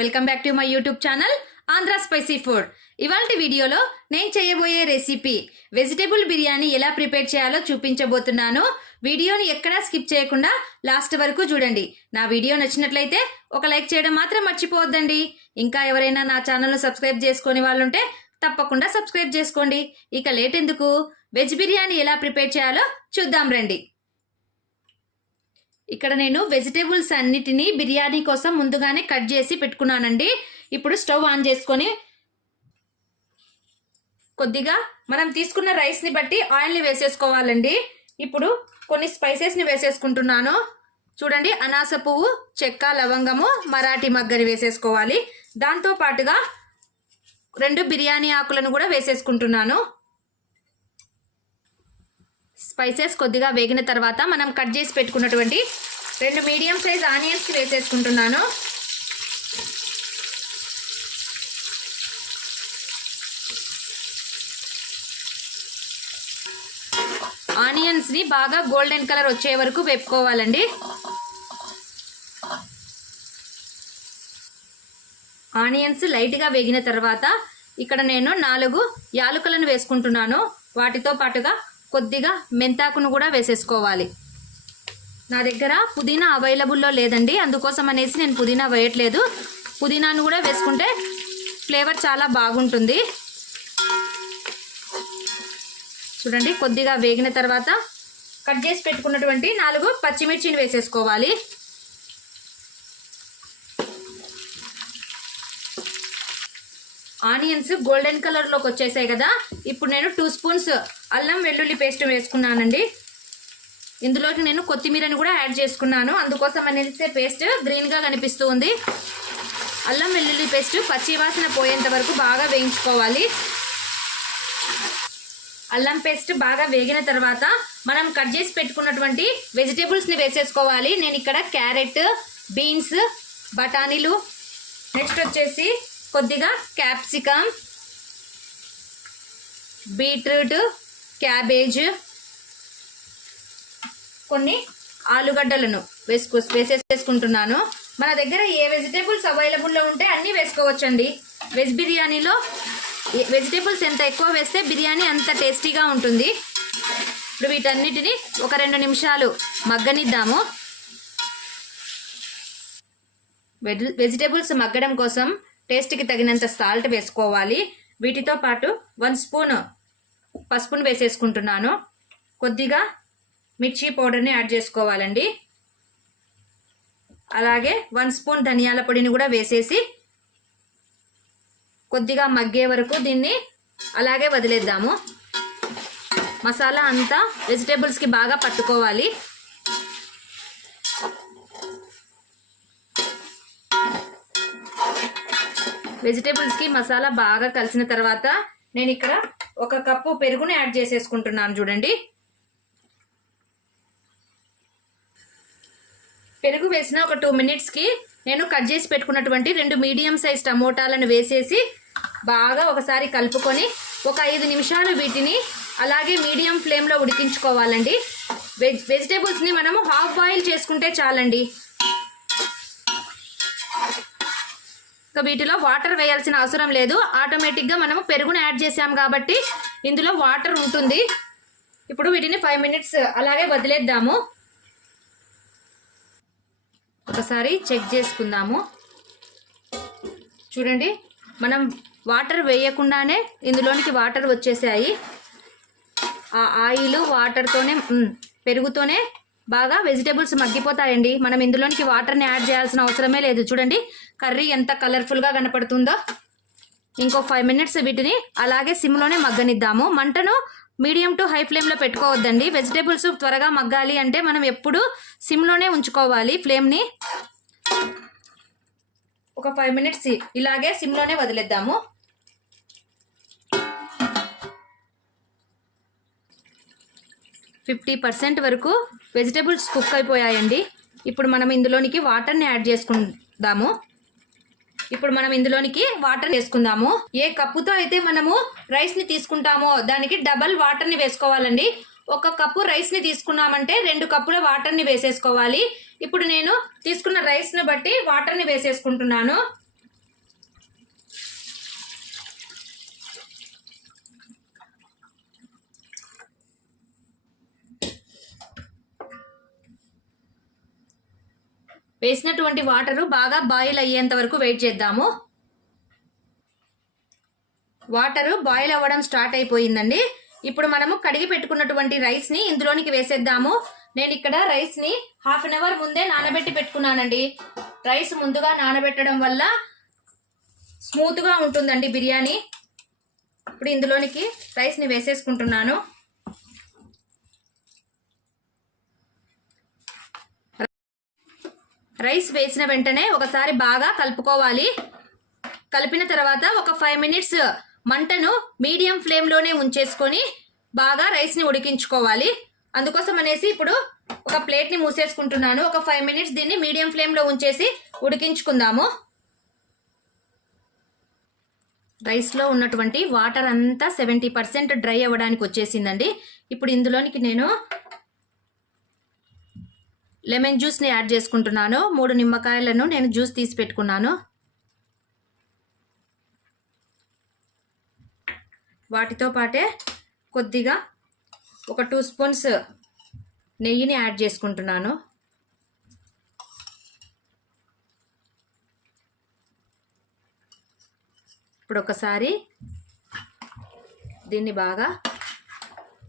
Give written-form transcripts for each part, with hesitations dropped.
Welcome back to my YouTube channel Andhra spicy food. ఇవాల్టి వీడియోలో నేను చేయబోయే రెసిపీ వెజిటేబుల్ బిర్యానీ ఎలా ప్రిపేర్ చేయాలో చూపించబోతున్నాను. వీడియోని ఎక్కడా స్కిప్ చేయకుండా లాస్ట్ వరకు చూడండి. నా వీడియో నచ్చినట్లయితే ఒక లైక్ చేయడం మాత్రం మర్చిపోవద్దండి. ఇంకా ఎవరైనా నా ఛానల్ను సబ్స్క్రైబ్ చేసుకొని వాళ్ళుంటే తప్పకుండా సబ్స్క్రైబ్ చేసుకోండి. ఇక లేట్ ఎందుకు, వెజ్ బిర్యానీ ఎలా ప్రిపేర్ చేయాలో చూద్దాం రండి. ఇక్కడ నేను వెజిటేబుల్స్ అన్నిటినీ బిర్యానీ కోసం ముందుగానే కట్ చేసి పెట్టుకున్నానండి. ఇప్పుడు స్టవ్ ఆన్ చేసుకొని కొద్దిగా మనం తీసుకున్న రైస్ని బట్టి ఆయిల్ని వేసేసుకోవాలండి. ఇప్పుడు కొన్ని స్పైసెస్ని వేసేసుకుంటున్నాను. చూడండి, అనాస పువ్వు, చెక్క, లవంగము, మరాఠీ మగ్గని వేసేసుకోవాలి. దాంతో పాటుగా 2 బిర్యానీ ఆకులను కూడా వేసేసుకుంటున్నాను. స్పైసెస్ కొద్దిగా వేగిన తర్వాత మనం కట్ చేసి పెట్టుకున్నటువంటి 2 మీడియం సైజ్ ఆనియన్స్కి వేసేసుకుంటున్నాను. ఆనియన్స్ని బాగా గోల్డెన్ కలర్ వచ్చే వరకు వేపుకోవాలండి. ఆనియన్స్ లైట్గా వేగిన తర్వాత ఇక్కడ నేను 4 యాలకులను వేసుకుంటున్నాను. వాటితో పాటుగా కొద్దిగా మెంతాకును కూడా వేసేసుకోవాలి. నా దగ్గర పుదీనా అవైలబుల్లో లేదండి, అందుకోసం అనేసి నేను పుదీనా వేయట్లేదు. పుదీనాను కూడా వేసుకుంటే ఫ్లేవర్ చాలా బాగుంటుంది. చూడండి, కొద్దిగా వేగిన తర్వాత కట్ చేసి పెట్టుకున్నటువంటి 4 పచ్చిమిర్చిని వేసేసుకోవాలి. ఆనియన్స్ గోల్డెన్ కలర్లోకి వచ్చేసాయి కదా. ఇప్పుడు నేను 2 స్పూన్స్ అల్లం వెల్లుల్లి పేస్ట్ వేసుకున్నానండి. ఇందులోకి నేను కొత్తిమీరని కూడా యాడ్ చేసుకున్నాను, అందుకోసం అనేసి పేస్ట్ గ్రీన్గా కనిపిస్తూ ఉంది. అల్లం వెల్లుల్లి పేస్ట్ పచ్చి వాసన పోయేంత వరకు బాగా వేయించుకోవాలి. అల్లం పేస్ట్ బాగా వేగిన తర్వాత మనం కట్ చేసి పెట్టుకున్నటువంటి వెజిటేబుల్స్ని వేసేసుకోవాలి. నేను ఇక్కడ క్యారెట్, బీన్స్, బఠానీలు, నెక్స్ట్ వచ్చేసి కొద్దిగా క్యాప్సికమ్, బీట్రూట్, క్యాబేజ్, కొన్ని ఆలుగడ్డలను వేసేసుకుంటున్నాను. మన దగ్గర ఏ వెజిటేబుల్స్ అవైలబుల్లో ఉంటే అన్నీ వేసుకోవచ్చండి. వెజ్ బిర్యానీలో వెజిటేబుల్స్ ఎంత ఎక్కువ వేస్తే బిర్యానీ అంత టేస్టీగా ఉంటుంది. ఇప్పుడు వీటన్నిటిని ఒక 2 నిమిషాలు మగ్గనిద్దాము. వెజిటేబుల్స్ మగ్గడం కోసం టేస్ట్కి తగినంత సాల్ట్ వేసుకోవాలి. వీటితో పాటు 1 స్పూన్ పసుపును వేసేసుకుంటున్నాను. కొద్దిగా మిర్చి పౌడర్ని యాడ్ చేసుకోవాలండి. అలాగే 1 స్పూన్ ధనియాల పొడిని కూడా వేసేసి కొద్దిగా మగ్గే వరకు దీన్ని అలాగే వదిలేద్దాము. మసాలా అంతా వెజిటేబుల్స్కి బాగా పట్టుకోవాలి. వెజిటేబుల్స్కి మసాలా బాగా కలిసిన తర్వాత నేను ఇక్కడ 1 కప్పు పెరుగుని యాడ్ చేసేసుకుంటున్నాను. చూడండి, పెరుగు వేసిన ఒక 2 మినిట్స్కి నేను కట్ చేసి పెట్టుకున్నటువంటి 2 మీడియం సైజ్ టమోటాలను వేసేసి బాగా ఒకసారి కలుపుకొని ఒక 5 నిమిషాలు వీటిని అలాగే మీడియం ఫ్లేమ్లో ఉడికించుకోవాలండి. వెజిటేబుల్స్ని మనము హాఫ్ బాయిల్ చేసుకుంటే చాలండి. ఇంకా వీటిలో వాటర్ వేయాల్సిన అవసరం లేదు, ఆటోమేటిక్గా మనము పెరుగును యాడ్ చేసాం కాబట్టి ఇందులో వాటర్ ఉంటుంది. ఇప్పుడు వీటిని 5 మినిట్స్ అలాగే వదిలేద్దాము. ఒకసారి చెక్ చేసుకుందాము. చూడండి, మనం వాటర్ వేయకుండానే ఇందులోనికి వాటర్ వచ్చేసాయి. ఆ ఆయిల్ వాటర్తోనే పెరుగుతోనే బాగా వెజిటేబుల్స్ మగ్గిపోతాయండి. మనం ఇందులోనికి వాటర్ని యాడ్ చేయాల్సిన అవసరమే లేదు. చూడండి, కర్రీ ఎంత కలర్ఫుల్గా కనపడుతుందో. ఇంకో 5 మినిట్స్ వీటిని అలాగే సిమ్లోనే మగ్గనిద్దాము. మంటను మీడియం టు హై ఫ్లేమ్లో పెట్టుకోవద్దండి. వెజిటేబుల్స్ త్వరగా మగ్గాలి అంటే మనం ఎప్పుడు సిమ్లోనే ఉంచుకోవాలి ఫ్లేమ్ని. ఒక 5 మినిట్స్ ఇలాగే సిమ్లోనే వదిలేద్దాము. %50 వరకు వెజిటేబుల్స్ కుక్ అయిపోయాయండి. ఇప్పుడు మనం ఇందులోనికి వాటర్ని యాడ్ చేసుకుందాము. ఏ కప్పుతో అయితే మనము రైస్ని తీసుకుంటామో దానికి డబల్ వాటర్ని వేసుకోవాలండి. 1 కప్పు రైస్ని తీసుకున్నామంటే 2 కప్పుల వాటర్ని వేసేసుకోవాలి. ఇప్పుడు నేను తీసుకున్న రైస్ను బట్టి వాటర్ని వేసేసుకుంటున్నాను. వేసినటువంటి వాటరు బాగా బాయిల్ అయ్యేంత వరకు వెయిట్ చేద్దాము. వాటరు బాయిల్ అవ్వడం స్టార్ట్ అయిపోయిందండి. ఇప్పుడు మనము కడిగి పెట్టుకున్నటువంటి రైస్ని ఇందులోనికి వేసేద్దాము. నేను ఇక్కడ రైస్ని హాఫ్ అన్ అవర్ ముందే నానబెట్టి పెట్టుకున్నానండి. రైస్ ముందుగా నానబెట్టడం వల్ల స్మూత్గా ఉంటుందండి బిర్యానీ. ఇప్పుడు ఇందులోనికి రైస్ని వేసేసుకుంటున్నాను. రైస్ వేసిన వెంటనే ఒకసారి బాగా కలుపుకోవాలి. కలిపిన తర్వాత ఒక 5 మినిట్స్ మంటను మీడియం ఫ్లేమ్లోనే ఉంచేసుకొని బాగా రైస్ని ఉడికించుకోవాలి. అందుకోసం అనేసి ఇప్పుడు ఒక ప్లేట్ని మూసేసుకుంటున్నాను. ఒక 5 మినిట్స్ దీన్ని మీడియం ఫ్లేమ్లో ఉంచేసి ఉడికించుకుందాము. రైస్లో ఉన్నటువంటి వాటర్ అంతా 70% డ్రై అవ్వడానికి వచ్చేసిందండి. ఇప్పుడు ఇందులోనికి నేను లెమన్ జ్యూస్ని యాడ్ చేసుకుంటున్నాను. 3 నిమ్మకాయలను నేను జ్యూస్ తీసి పెట్టుకున్నాను. వాటితో పాటే కొద్దిగా ఒక 2 స్పూన్స్ నెయ్యిని యాడ్ చేసుకుంటున్నాను. ఇప్పుడు ఒకసారి దీన్ని బాగా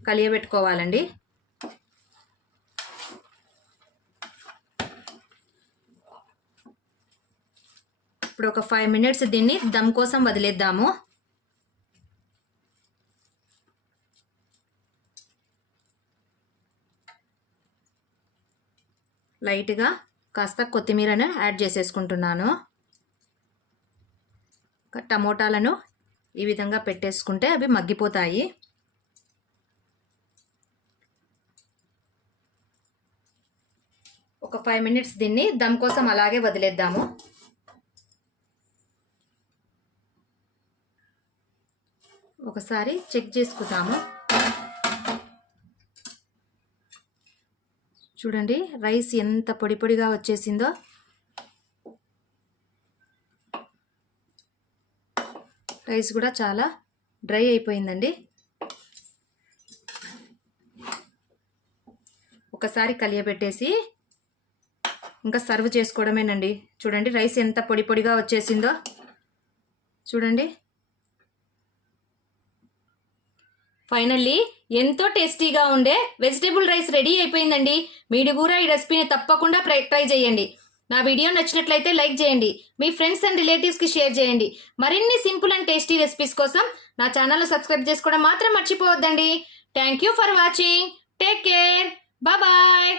కలియబెట్టుకోవాలండి. ఇప్పుడు ఒక 5 మినిట్స్ దీన్ని దమ్ కోసం వదిలేద్దాము. లైట్గా కాస్త కొత్తిమీరను యాడ్ చేసేసుకుంటున్నాను. టమోటాలను ఈ విధంగా పెట్టేసుకుంటే అవి మగ్గిపోతాయి. ఒక 5 మినిట్స్ దీన్ని దమ్ కోసం అలాగే వదిలేద్దాము. ఒకసారి చెక్ చేసుకుందాము. చూడండి రైస్ ఎంత పొడి పొడిగా వచ్చేసిందో. రైస్ కూడా చాలా డ్రై అయిపోయిందండి. ఒకసారి కలియబెట్టేసి ఇంకా సర్వ్ చేసుకోవడమేనండి. చూడండి రైస్ ఎంత పొడి పొడిగా వచ్చేసిందో చూడండి. ఫైనల్లీ ఎంతో టేస్టీగా ఉండే వెజిటేబుల్ రైస్ రెడీ అయిపోయిందండి. మీరు కూడా ఈ రెసిపీని తప్పకుండా ట్రై చేయండి. నా వీడియో నచ్చినట్లయితే లైక్ చేయండి. మీ ఫ్రెండ్స్ అండ్ రిలేటివ్స్కి షేర్ చేయండి. మరిన్ని సింపుల్ అండ్ టేస్టీ రెసిపీస్ కోసం నా ఛానల్ను సబ్స్క్రైబ్ చేసుకోవడం మాత్రం మర్చిపోవద్దండి. Thank you for watching. Take care. Bye.